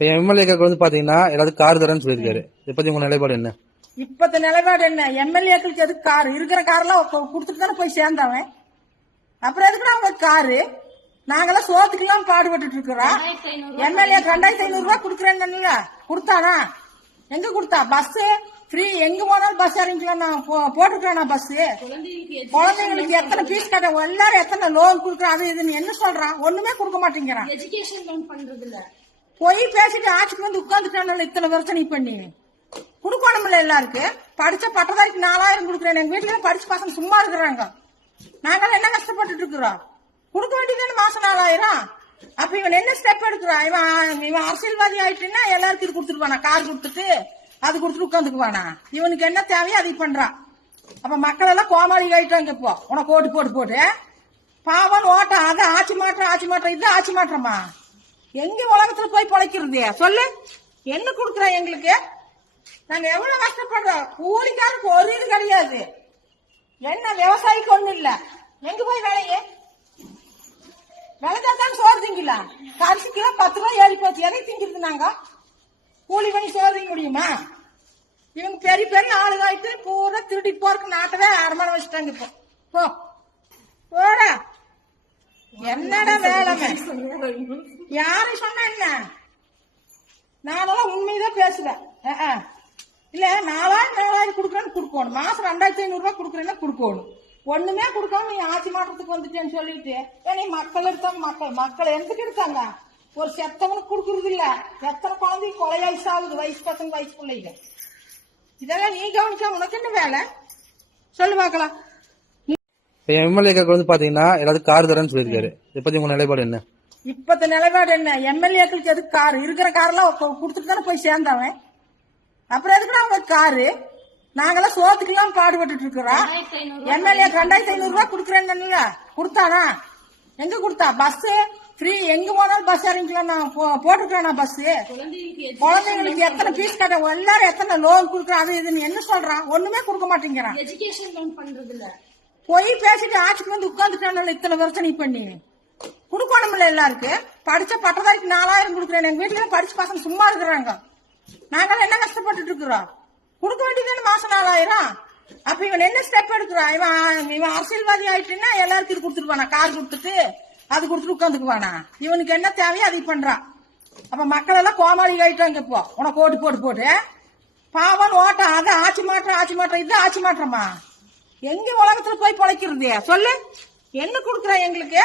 எம்எல்ஏக்கள் பாத்தீங்கன்னா எல்லாத்துக்கும் கார் தரேன்னு சொல்லியிருக்காரு. இதை பத்தி உங்க நிலைப்பாடு என்ன? இப்பத்த நிலைப்பாடு என்ன? எம்எல்ஏக்களுக்கு எதுக்கு கார்? இருக்கிற காரெல்லாம் கொடுத்துட்டு தானே போய் சேர்ந்தவன். அப்புறம் எதுக்குன்னா அவங்களுக்கு காரு? நாங்கெல்லாம் சோத்துக்கெல்லாம் பாடுபட்டு இருக்கிறோம். எம்எல்ஏ 2500 ரூபாய் கொடுக்குறேன்னு கொடுத்தானா? எங்க கொடுத்தா? பஸ் ஃப்ரீ, எங்க போனாலும் பஸ் இறங்கிக்கலாம். நான் போட்டுருக்கேன் பஸ். குழந்தைங்களுக்கு எத்தனை பீஸ் கட்ட, எல்லாரும் எத்தனை லோன் கொடுக்குறோம், அது இதுன்னு என்ன சொல்றான்? ஒண்ணுமே கொடுக்க மாட்டேங்கிறான். எஜுகேஷன் லோன் பண்றது இல்ல, போய் பேசிட்டு ஆட்சிக்கு வந்து உட்காந்துட்டான இத்தனை பிரச்சனை பண்ணி கொடுக்கணும்ல. எல்லாருக்கு படிச்ச பட்டதாரிக்கு 4000 கொடுக்குறேன். எங்க வீட்டுல படிச்ச பசங்க சும்மா இருக்கிறாங்க. நாங்களும் என்ன கஷ்டப்பட்டு இருக்கிறோம்? கொடுக்க வேண்டியது மாசம் 4000. அப்ப இவன் என்ன ஸ்டெப் எடுக்கிறான்? இவன் அரசியல்வாதி ஆயிட்டுன்னா எல்லாருக்கும் இது கொடுத்துருவானா? கார் கொடுத்துட்டு அது கொடுத்துட்டு உட்காந்துக்குவானா? இவனுக்கு என்ன தேவையோ அதை பண்றான். அப்ப மக்கள் எல்லாம் கோமாளி ஆயிட்டாங்க. இப்போ உனக்கு ஓட்டு போட்டு போட்டு பாவம் ஓட்டம். அது ஆட்சி மாற்றம் இது ஆட்சி மாற்றமா? எங்க உலகத்துல போய் பொழைக்கிறது சொல்லு? என்ன கொடுக்குற எங்களுக்கு? நாங்க எவ்வளவு கஷ்டப்படுறோம். கூலிக்காருக்கு ஒரு இது கிடையாது. என்ன விவசாயிக்கு ஒண்ணு இல்ல. எங்க போய் வேலையே விளைஞ்சாதான் சோறு திங்கலாம். அரிசி கிலோ 10 ரூபாய் ஏறி போச்சு. எதை திங்கிறது நாங்க? கூலி பண்ணி சோறு திங்க முடியுமா? இவங்க பெரிய பெரிய ஆளுகாயிட்டு பூரா திருடிட்டு போறதுக்கு நாட்டவே அடமானம் வச்சுட்டாங்க. இப்போ போட என்னடா வேலைமை? யாரு சொன்ன என்ன? நானெல்லாம் உண்மைதான் பேசுறேன். இல்ல 4000 கொடுக்குறேன்னு கொடுக்கணும். மாசம் 2500 ரூபாய் கொடுக்குறேன்னா கொடுக்கணும். ஒண்ணுமே கொடுக்காம நீ ஆட்சி மாற்றத்துக்கு வந்துட்டேன்னு சொல்லிட்டு நீ மக்கள் எடுத்தாங்க. மக்கள் எதுக்கு எடுத்தாங்க? ஒரு செத்தவனுக்கு கொடுக்கறது இல்ல. எத்தனை குழந்தை கொலையாய் சாகுது, வயசு பசங்க, வயசு பிள்ளைங்க. இதெல்லாம் நீ கவனிச்சா உனக்கு என்ன வேலை சொல்லு பாக்கலாம். எம்எல்ஏக்கள் பாத்தீங்கன்னா எல்லாத்துக்கும் கார் தரேன்னு சொல்லியிருக்காரு. இதை பத்தி உங்க நிலைப்பாடு என்ன? இப்பத்த நிலைப்பாடு என்ன? எம்எல்ஏக்களுக்கு எதுக்கு கார்? இருக்கிற காரெல்லாம் கொடுத்துட்டு தானே போய் சேர்ந்தவன். அப்புறம் எதுக்குன்னா அவங்களுக்கு காரு? நாங்கெல்லாம் சோத்துக்கெல்லாம் பாடுபட்டு இருக்கிறோம். எம்எல்ஏ 2500 ரூபாய் கொடுக்குறேன்னு கொடுத்தானா? எங்க கொடுத்தா? பஸ் ஃப்ரீ, எங்க போனாலும் பஸ் இறங்கிக்கலாம். நான் போட்டுருக்கேன் பஸ். குழந்தைங்களுக்கு எத்தனை பீஸ் கட்ட, எல்லாரும் எத்தனை லோன் கொடுக்குறோம், அது இதுன்னு என்ன சொல்றான்? ஒண்ணுமே கொடுக்க மாட்டேங்கிறான். எஜுகேஷன் லோன் பண்றது இல்ல, போய் பேசிட்டு ஆட்சிக்கு வந்து உட்காந்துட்டான இத்தனை பிரச்சனை பண்ணி கொடுக்கணும்ல. எல்லாருக்கு படிச்ச பட்டதாரிக்கு 4000 கொடுக்குறேன். எங்க வீட்டுல படிச்ச பசங்க சும்மா இருக்கிறாங்க. நாங்களும் என்ன கஷ்டப்பட்டு இருக்கிறோம்? கொடுக்க வேண்டியது மாசம் 4000. அப்ப இவன் என்ன ஸ்டெப் எடுக்கிறான்? இவன் அரசியல்வாதி ஆயிட்டுன்னா எல்லாருக்கும் இது கொடுத்துருவானா? கார் கொடுத்துட்டு அது கொடுத்துட்டு உட்காந்துக்குவானா? இவனுக்கு என்ன தேவையோ அதை பண்றான். அப்ப மக்கள் எல்லாம் கோமாளி ஆயிட்டாங்க. இப்போ உனக்கு ஓட்டு போட்டு போட்டு பாவம் ஓட்டம். அது ஆட்சி மாற்றம் இது ஆட்சி மாற்றமா? எங்க உலகத்துல போய் பொழைக்கிறது சொல்லு? என்ன கொடுக்குற எங்களுக்கு?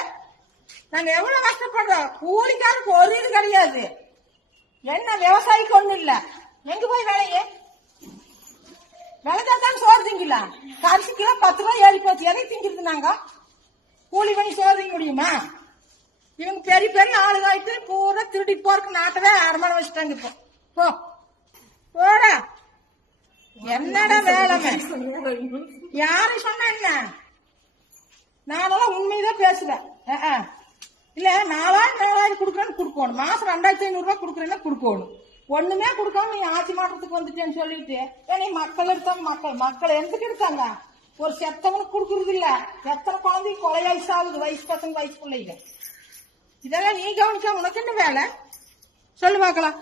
நாங்க எவ்வளவு கஷ்டப்படுறோம். கூலிக்காருக்கு ஒரு இது கிடையாது. என்ன விவசாயிக்கு ஒண்ணு இல்ல. எங்க போய் வேலையே விளைஞ்சாதான் சோறு திங்கலாம். அரிசி கிலோ 10 ரூபாய் ஏறி போச்சு. எதை திங்கிறது நாங்க? கூலி பண்ணி சோறு திங்க முடியுமா? இவங்க பெரிய பெரிய ஆளுகாயிட்டு பூரா திருடிட்டு போறதுக்கு நாட்டவே அடமானம் வச்சுட்டாங்க. இப்போ போட என்னடா வேலைமை? யாரு சொன்ன என்ன? நானெல்லாம் உண்மைதான் பேசுறேன். இல்ல 4000 கொடுக்குறேன்னு கொடுக்கணும். மாசம் 2500 ரூபாய் கொடுக்குறேன்னா கொடுக்கணும். ஒண்ணுமே கொடுக்காம நீ ஆட்சி மாற்றத்துக்கு வந்துட்டேன்னு சொல்லிட்டு நீ மக்கள் எடுத்தாங்க. மக்கள் எதுக்கு எடுத்தாங்க? ஒரு செத்தவனுக்கு கொடுக்கறது இல்ல. எத்தனை குழந்தை கொலையாய் சாகுது, வயசு பசங்க, வயசு பிள்ளைங்க. இதெல்லாம் நீ கவனிச்சா உனக்கு என்ன வேலை சொல்லு பாக்கலாம்.